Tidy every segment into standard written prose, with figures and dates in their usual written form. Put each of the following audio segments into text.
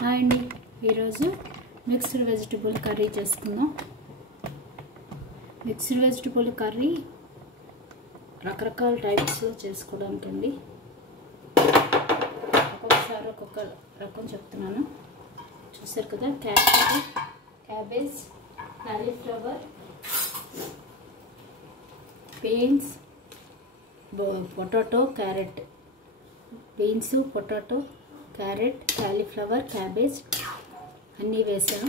Hi అండి, ఈరోజు mixed vegetable curry చేసుకుందాం. మిక్స్డ్ వెజిటబుల్ కర్రీ రకరకాల టైప్స్లో చేసుకోవడానికండి. ఒక్కొక్కసారి ఒక్కొక్క రకం చెప్తున్నాను. చూసారు కదా, cabbage, cauliflower, beans, potato, carrot, beans, potato, carrot, cauliflower, cabbage అన్నీ వేసాను.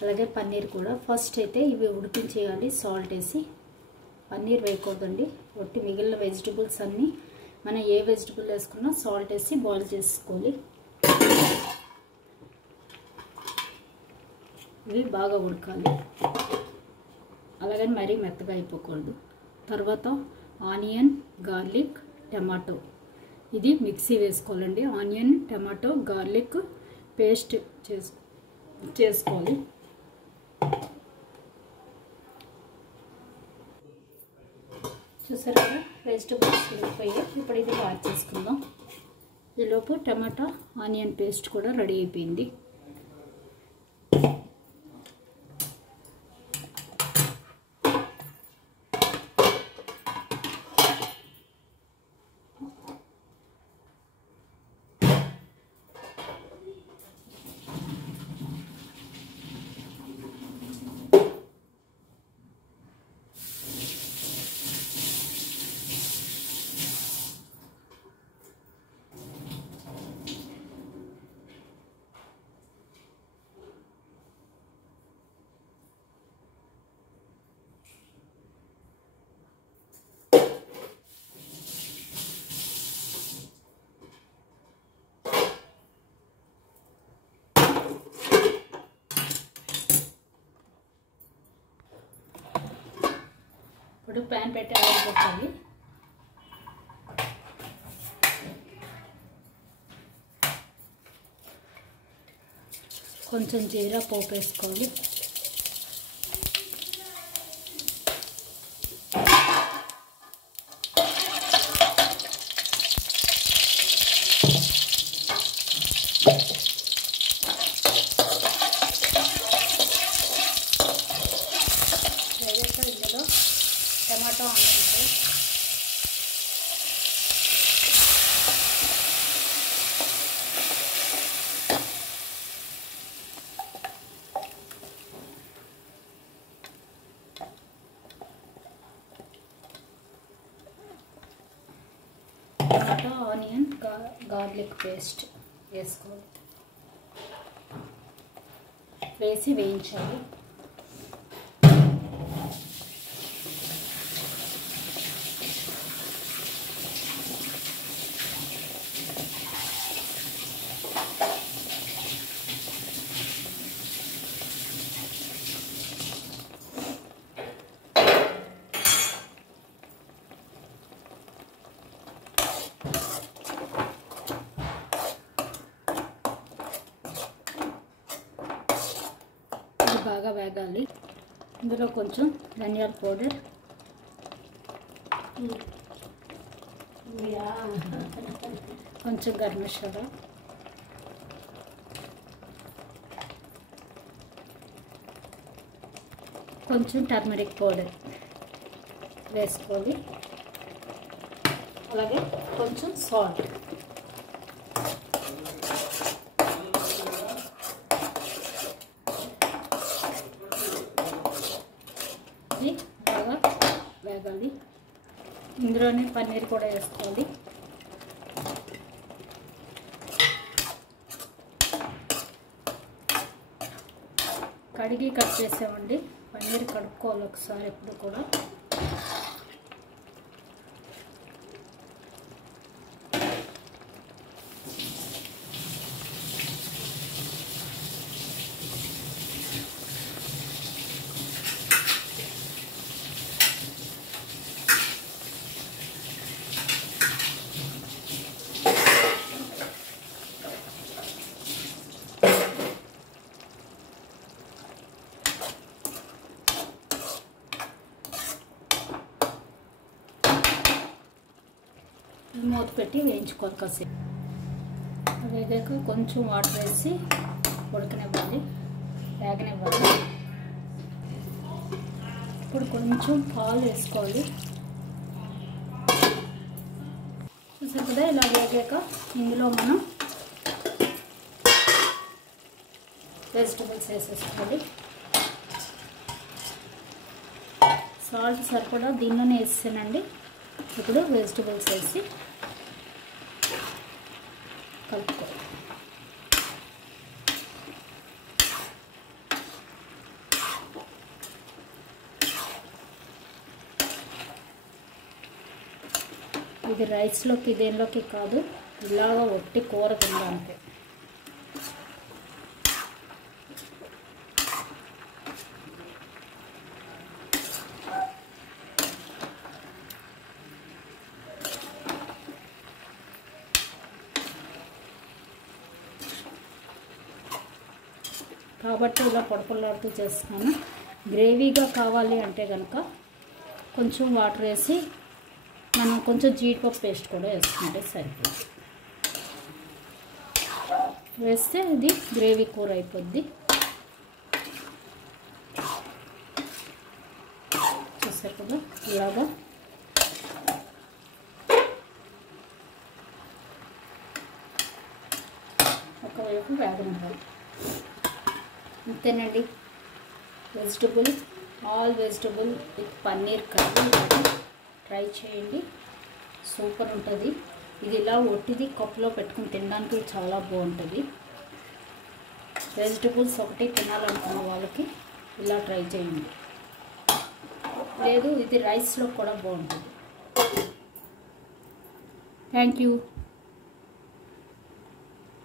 అలాగే పన్నీర్ కూడా. ఫస్ట్ అయితే ఇవి ఉడికించేయాలి సాల్ట్ వేసి. పన్నీర్ వేయకూడదండి, ఒట్టి మిగిలిన వెజిటబుల్స్ అన్నీ మనం ఏ వెజిటబుల్ వేసుకున్నా సాల్ట్ వేసి బాయిల్ చేసుకోవాలి. ఇవి బాగా ఉడకాలి, అలాగని మరీ మెత్తగా అయిపోకూడదు. తర్వాత ఆనియన్, గార్లిక్, టమాటో, ఇది మిక్సీ వేసుకోవాలండి. ఆనియన్, టమాటో, గార్లిక్ పేస్ట్ చేసుకోవాలి. చూసారు కదా, వెజిటబుల్స్ ఉడికిపోయాయి. ఇప్పుడు ఇది వాష్ చేసుకుందాం. ఈలోపు టమాటా, ఆనియన్ పేస్ట్ కూడా రెడీ అయిపోయింది. ఇప్పుడు ప్యాన్ పెట్టి ఆయిల్ పెట్టాలి. కొంచెం జీరా పోపు వేసుకోవాలి. ఇందులో టమాటో, ఆనియన్ గార్లిక్ పేస్ట్ వేసుకోవాలి. వేసి వేయించాలి. బాగా వేగాలి. ఇందులో కొంచెం ధనియాల పౌడర్, కొంచెం గరం మసాలా, కొంచెం టర్మరిక్ పౌడర్ వేసుకోవాలి. అలాగే కొంచెం సాల్ట్. బాగా వేగాలి. ఇందులోనే పన్నీర్ కూడా వేసుకోవాలి. కడిగి కట్ చేసామండి. పన్నీర్ కడుక్కోవాలి ఒకసారి ఎప్పుడు కూడా. మూత పెట్టి వేయించుకోవాలి కాసేపు. వేగిన వేగాక కొంచెం వాటర్ వేసి ఉడకనివ్వాలి, వేగనివ్వాలి. ఇప్పుడు కొంచెం పాలు వేసుకోవాలి. చూసారు కదా, ఇలా వేగాక ఇందులో మనం వెజిటబుల్స్ వేసేసుకోవాలి. సాల్ట్ సరిపడా దీనిలోనే వేసానండి. ఇప్పుడు వెజిటబుల్స్ వేసి కలుపుకోవాలి. ఇది రైస్లోకి దేనిలోకి కాదు, ఇలాగ ఒట్టి కూర తినడానికి. కాబట్టి ఇలా పొడపొలాడుతూ చేస్తున్నాను. గ్రేవీగా కావాలి అంటే కనుక కొంచెం వాటర్ వేసి మనం కొంచెం జీడిపప్పు పేస్ట్ కూడా వేసుకుంటే సరిపోతుంది. వేస్తే ఇది గ్రేవీ కూర అయిపోద్ది. చూసారు కదా, ఇలాగా ఒకవైపు వేగనివ్వాలి. అంతేనండి, all vegetable with paneer curry try చేయండి, సూపర్ ఉంటుంది. ఇది ఇలా ఒట్టిది కప్పులో పెట్టుకుని తినడానికి చాలా బాగుంటుంది. వెజిటబుల్స్ ఒకటి తినాలనుకున్న వాళ్ళకి ఇలా ట్రై చేయండి. లేదు ఇది రైస్లో కూడా బాగుంటుంది. Thank you.